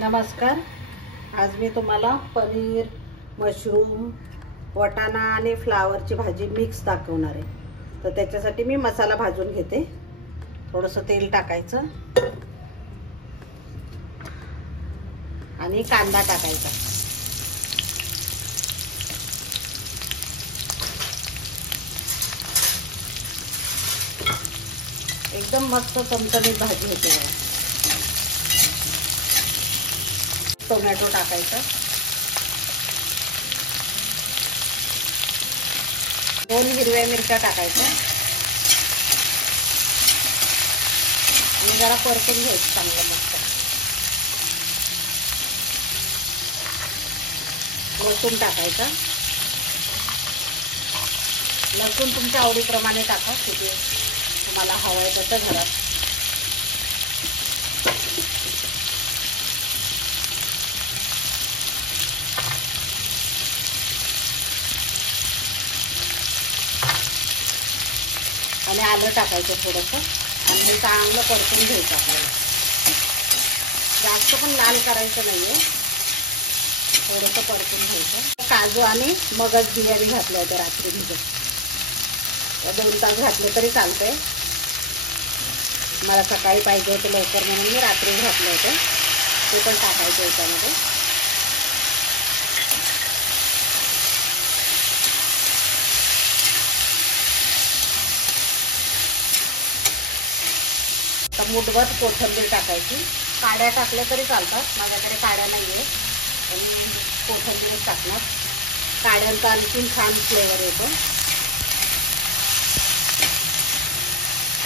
नमस्कार. आज मी तुम्हाला पनीर, मशरूम, वाटाणा आणि फ्लावरची भाजी मिक्स दाखवणार आहे. तर त्याच्यासाठी मी मसाला भाजून घेते. थोडंसं तेल टाकायचं आणि कांदा टाकायचा. एकदम मस्त चमचमीत भाजी होते. टोमॅटो टाकायचा, 2 हिरव्या मिरच्या टाकायच्या आणि जरा परतून घ्यायचं चांगलं मस्त. लसूण टाकायचा. लसूण तुमच्या आवडीप्रमाणे टाका, किती तुम्हाला हवं आहे तसं घरात. आणि आलं टाकायचं थोडंसं आणि हे चांगलं परतून घ्यायचं आपल्याला. जास्त पण लाल करायचं नाहीये, थोडंसं परतून घ्यायचं. काजू आणि मगज बियाणे घातल्या होत्या रात्री भिजत. 2 तास घातले तरी चालतंय. मला सकाळी पाहिजे होते लवकर म्हणून मी रात्री घातलं होतं. ते पण टाकायचं याच्यामध्ये. मुठभर कोथिंबीर टाकायची. काड्या टाकल्या तरी चालतात, माझ्याकडे काड्या नाही आहे आणि कोथिंबीर टाकणार. काड्यांचा आणखीन छान फ्लेवर येतो.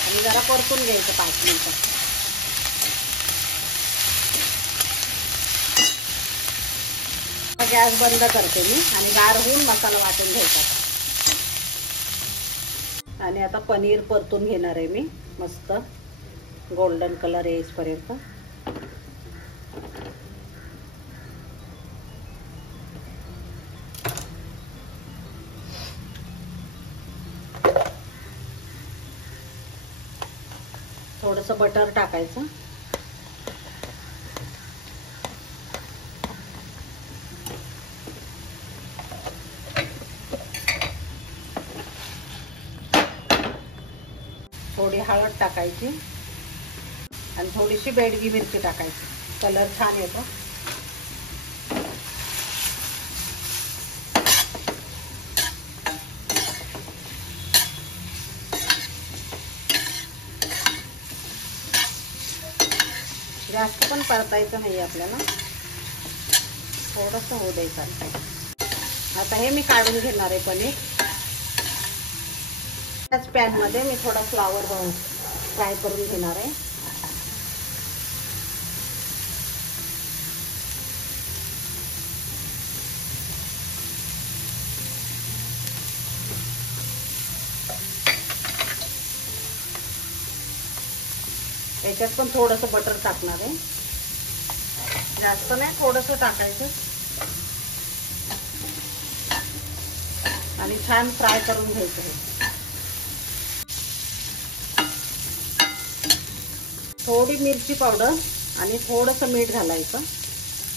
आणि जरा परतून घ्यायचं 5 मिनिटं. गॅस बंद करते मी आणि गार होऊन मसाला वाटून घ्यायचा. आणि आता पनीर परतून घेणार आहे मी मस्त गोल्डन कलर येईपर्यंत. थोडंसं बटर टाकायचं. थोडी हळद टाकायची आणि थोडीशी बेडगी मिरची टाकायची. कलर छान येतो. जास्त पण परतायचं नाही आपल्याला, थोडंसं होऊ द्यायचं. आता हे मी काढून घेणार आहे पनीर. त्याच पॅन मध्ये मी थोडा फ्लावर फ्राय करून घेणार आहे. याच्यात पण थोडंसं बटर टाकणार आहे. जास्त नाही, थोडंसं टाकायचं आणि छान फ्राय करून घ्यायचं. थोडी मिरची पावडर आणि थोडंसं मीठ घालायचं,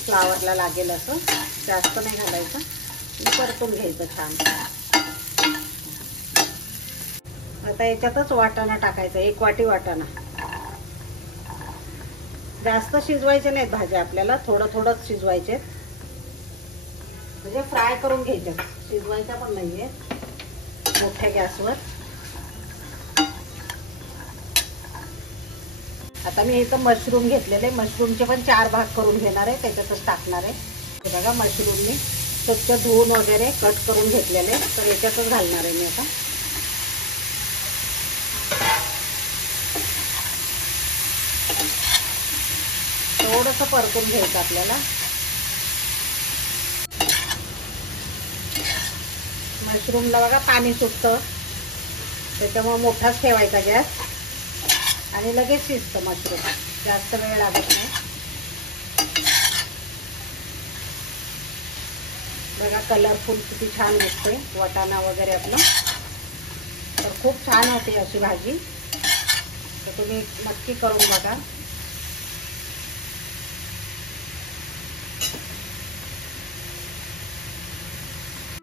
फ्लावरला लागेल असं. जास्त नाही घालायचं. आणि परतून घ्यायचं छान. आता याच्यातच वाटाणा टाकायचा, 1 वाटी वाटाणा. जास्त शिजवायचे नाहीत भाज्या आपल्याला, थोडंच शिजवायचे, म्हणजे फ्राय करून घ्यायचे. शिजवायच्या पण नाहीये मोठ्या गॅसवर. आता मी इथं मशरूम घेतलेले, मशरूमचे पण 4 भाग करून घेणार आहे, त्याच्यातच टाकणार आहे. हे बघा, मशरूम मी स्वच्छ धुवून वगैरे कट करून घेतलेले, तर याच्यातच घालणार आहे मी आता. थोडंसं परतून घ्यायचं आपल्याला. मशरूमला बघा पाणी सुटतं, त्याच्यामुळे मोठाच ठेवायचा गॅस आणि लगेच शिजतं मशरूम. जास्त वेळ लागत नाही. बघा कलरफुल किती छान दिसते वाटाणा वगैरे आपलं. तर खूप छान होते अशी भाजी. तर तुम्ही नक्की करून बघा.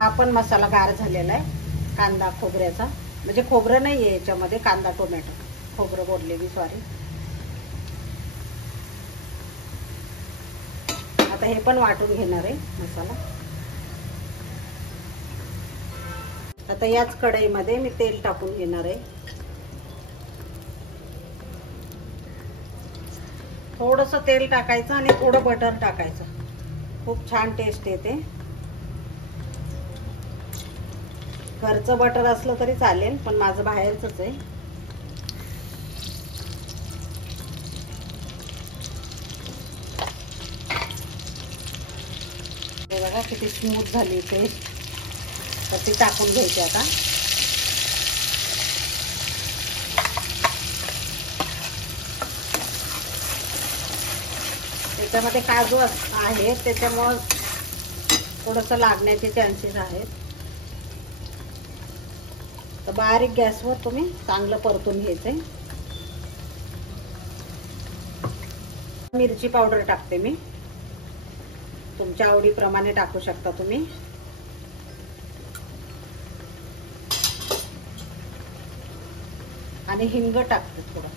हा पण मसाला गार झालेला आहे कांदा खोबऱ्याचा, म्हणजे खोबरं नाही आहे याच्यामध्ये, कांदा टोमॅटो, खोबरं बोललेली सॉरी. आता हे पण वाटून घेणार आहे मसाला. आता याच कढईमध्ये मी तेल टाकून घेणार आहे. थोडंसं तेल टाकायचं आणि थोडं बटर टाकायचं, खूप छान टेस्ट येते. घरचं बटर असलं तरी चालेल, पण माझं बाहेरचंच आहे. हे बघा किती स्मूथ झाली पेस्ट. तर ती टाकून घ्यायची आता. त्याच्यामध्ये काजू आहे, त्याच्यामुळं थोडंसं लागण्याचे चान्सेस आहेत. तर बारीक गॅसवर तुम्ही चांगलं परतून घ्यायचंय. मिरची पावडर टाकते मी, तुमच्या आवडीप्रमाणे टाकू शकता तुम्ही. आणि हिंग टाकते थोडं.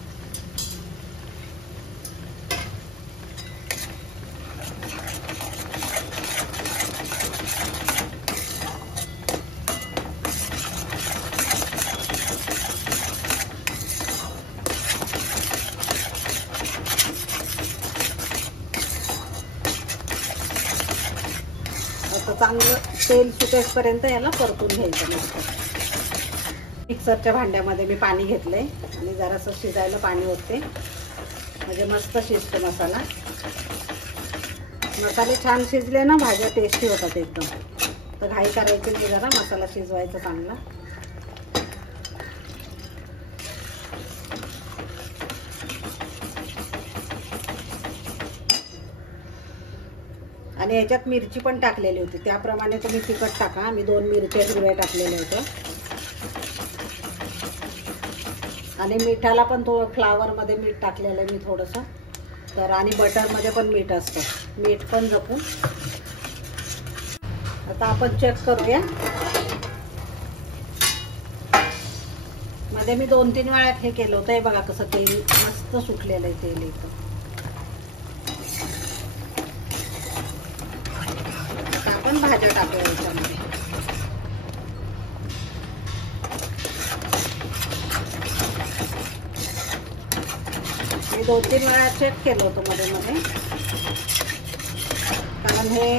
आता चांगलं तेल सुटेपर्यंत याला परतून घ्यायचं मस्त. मिक्सरच्या भांड्यामध्ये मी पाणी घेतलंय आणि जरासं शिजायला पाणी ओतते, म्हणजे मस्त शिजतो मसाला. मसाले छान शिजले ना, भाज्या टेस्टी होतात एकदम. तर घाई करायची नाही, जरा मसाला शिजवायचा चांगला. आणि याच्यात मिरची पण टाकलेली होती, त्याप्रमाणे तुम्ही तिखट टाका. मी 2 मिरच्या हिरव्या टाकलेल्या होत्या. आणि मिठाला पण थोडं फ्लावरमध्ये मीठ टाकलेलं आहे मी थोडंसं. तर आणि बटरमध्ये पण मीठ असतं, मीठ पण जपून. आता आपण चेक करूया. मध्ये मी 2-3 वेळा हे केलं होतं. हे बघा कसं तेल मस्त सुटलेलं आहे तेल इथं. आता आपण भाज्या टाकूया याच्यामध्ये. मी 2-3 वेळा चेक केलं होतं मध्ये, कारण हे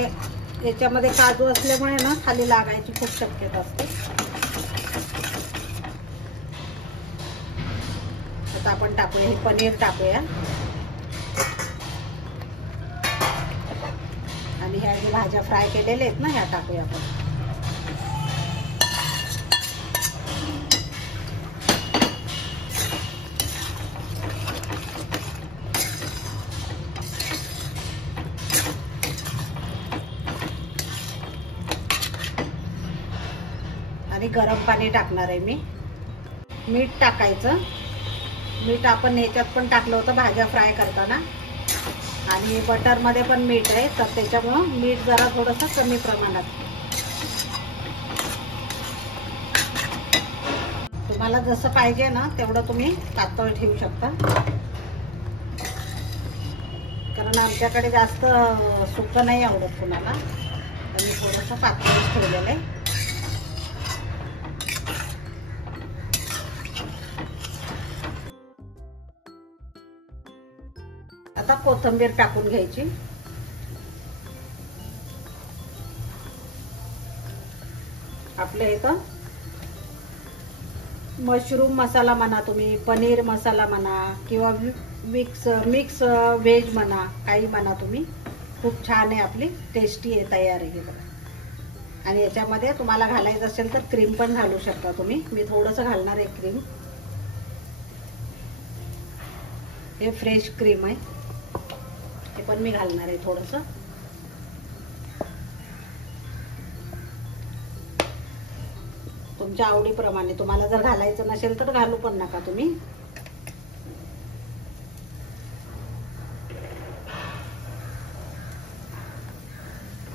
याच्यामध्ये काजू असल्यामुळे ना खाली लागायची खूप शक्यता असते. आता आपण टाकूया हे पनीर टाकूया. आणि ह्या ज्या भाज्या फ्राय केलेल्या आहेत ना, ह्या टाकूया आपण. आणि गरम पाणी टाकणार आहे मी. मीठ टाकायचं. मीठ आपण याच्यात पण टाकलं होतं भाज्या फ्राय करताना, आणि बटरमध्ये पण मीठ आहे, तर त्याच्यामुळं मीठ जरा थोडंसं कमी प्रमाणात. तुम्हाला जसं पाहिजे ना तेवढं तुम्ही पातळ ठेवू शकता, कारण आमच्याकडे जास्त सुकं नाही आवडत कुणाला, तर मी थोडंसं पातळ ठेवलेलं आहे. आता कोथिंबीर टाकून घ्यायची. आपल्या इथं मशरूम मसाला म्हणा तुम्ही, पनीर मसाला म्हणा, किंवा मिक्स व्हेज म्हणा, काही म्हणा तुम्ही. खूप छान आहे, आपली टेस्टी आहे, तयार आहे बघा. आणि याच्यामध्ये तुम्हाला घालायचं असेल तर क्रीम पण घालू शकता तुम्ही. मी थोडंसं घालणार आहे क्रीम. हे फ्रेश क्रीम आहे, हे पण मी घालणार आहे थोडंसं. तुमच्या आवडीप्रमाणे. तुम्हाला जर घालायचं नसेल तर घालू पण नका तुम्ही.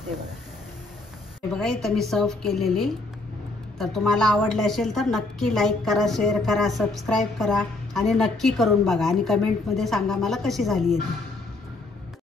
हे बघा हे बघा इथं मी सर्व केलेली. तर तुम्हाला आवडलं असेल तर नक्की लाईक करा, शेअर करा, सबस्क्राईब करा आणि नक्की करून बघा आणि कमेंटमध्ये सांगा मला कशी झाली आहे.